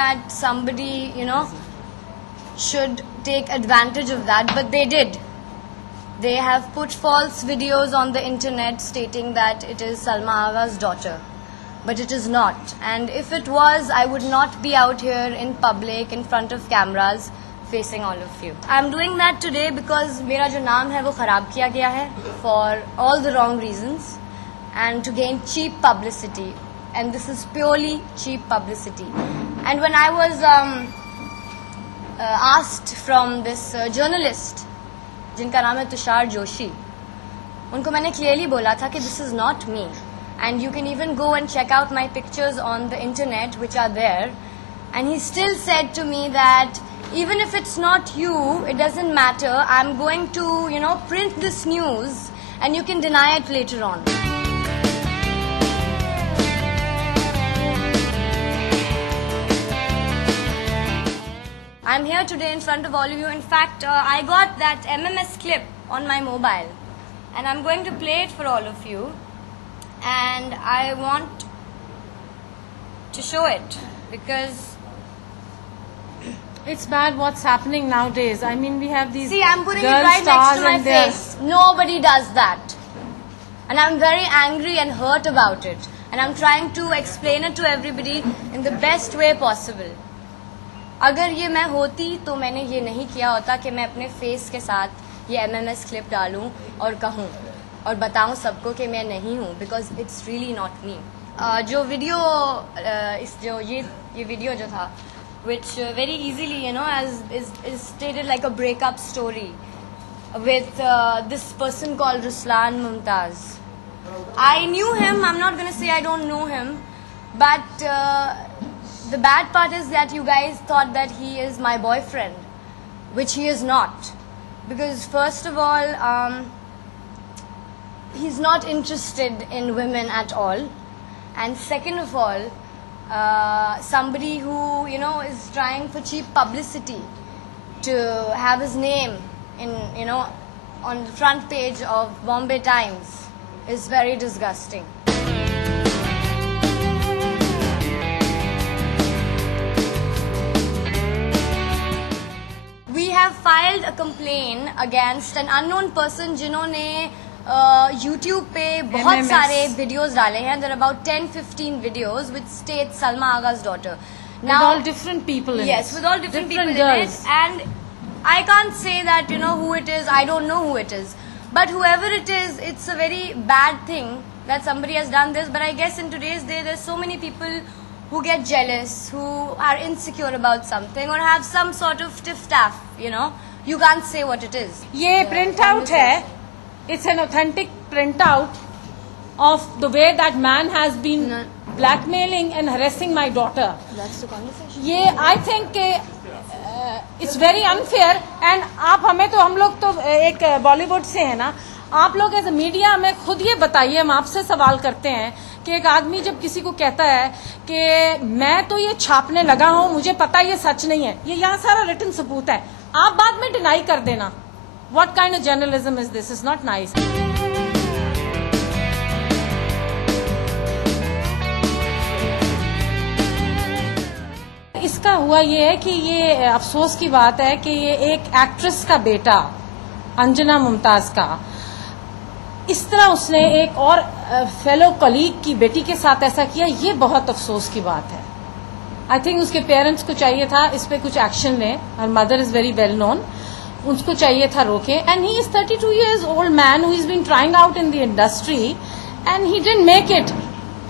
that somebody, should take advantage of that, but they did. They have put false videos on the internet stating that it is Salma Agha's daughter. But it is not. And if it was, I would not be out here in public, in front of cameras, facing all of you. I'm doing that today because मेरा जो नाम है वो खराब किया गया है for all the wrong reasons and to gain cheap publicity. And this is purely cheap publicity. And when I was asked from this journalist, जिनका नाम है तुषार जोशी, उनको मैंने clearly बोला था कि this is not me. And you can even go and check out my pictures on the internet, which are there. And he still said to me that even if it's not you, it doesn't matter. I'm going to, print this news and you can deny it later on. I'm here today in front of all of you. In fact, I got that MMS clip on my mobile. And I'm going to play it for all of you. And I want to show it because it's bad what's happening nowadays. I mean, we have these see, I'm putting it right next to my face. Nobody does that. And I'm very angry and hurt about it. And I'm trying to explain it to everybody in the best way possible. अगर ये मैं होती तो मैंने ये नहीं किया होता कि मैं अपने फेस के साथ ये MMS क्लिप डालूं और कहूं और बताऊं सबको कि मैं नहीं हूं because it's really not me. जो वीडियो ये वीडियो जो था which very easily as is stated like a breakup story with this person called Ruslan Mumtaz. I knew him. I'm not gonna say I don't know him, but the bad part is that you guys thought that he is my boyfriend, which he is not, because first of all he's not interested in women at all, and second of all, somebody who is trying for cheap publicity to have his name in on the front page of Bombay Times is very disgusting. We have filed a complaint against an unknown person जिन्होंने YouTube पे बहुत सारे videos डाले हैं. There are about 10-15 videos which state Salma Agha's daughter. Now, with all different people in it. Yes, with all different people girls. in it. And I can't say that who it is. I don't know who it is. But whoever it is, it's a very bad thing that somebody has done this. But I guess in today's day, there's so many people who get jealous, who are insecure about something or have some sort of tiff-taff, You can't say what it is. ये printout है. It's an authentic printout of the way that man has been blackmailing and harassing my daughter. That's the conversation. ये I think it's very unfair. And आप हमें तो हम लोग तो एक बॉलीवुड से है ना, आप लोग एज मीडिया में खुद ये बताइए, हम आपसे सवाल करते हैं कि एक आदमी जब किसी को कहता है कि मैं तो ये छापने लगा हूँ, मुझे पता ये सच नहीं है, ये यहाँ सारा रिटन सबूत है, आप बाद में डिनाई कर देना. What kind of journalism is this? It's not nice. इसका हुआ ये है कि ये अफसोस की बात है कि ये एक एक्ट्रेस का बेटा अंजना मुमताज का इस तरह उसने एक और फेलो कलीग की बेटी के साथ ऐसा किया, ये बहुत अफसोस की बात है. आई थिंक उसके पेरेंट्स को चाहिए था इस पे कुछ एक्शन लें. Her mother is very well known, उसको चाहिए था रोके. And he is 32 years old man who has been trying out in the industry and he didn't make it.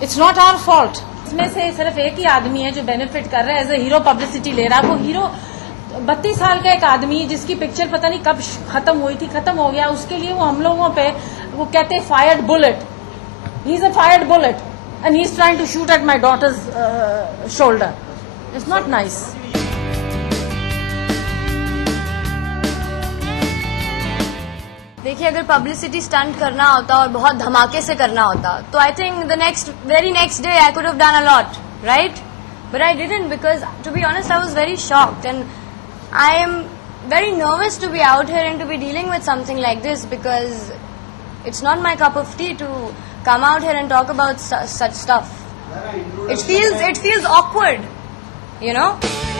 It's not our fault. इसमें से सिर्फ एक ही आदमी है जो बेनिफिट कर रहा है, एज ए हीरो पब्लिसिटी ले रहा है. वो हीरो 32 साल का एक आदमी जिसकी पिक्चर पता नहीं कब खत्म हुई थी, खत्म हो गया, उसके लिए वो हम लोगों पे वो कहते हैं fired bullet. He is a fired bullet and he is trying to shoot at my daughter's shoulder. It's not nice. देखिए, अगर पब्लिसिटी स्टंट करना होता और बहुत धमाके से करना होता तो I think the very next day I could have done a lot, right? But I didn't because to be honest I was very shocked and I am very nervous to be out here and to be dealing with something like this because it's not my cup of tea to come out here and talk about such stuff. It feels awkward. you know.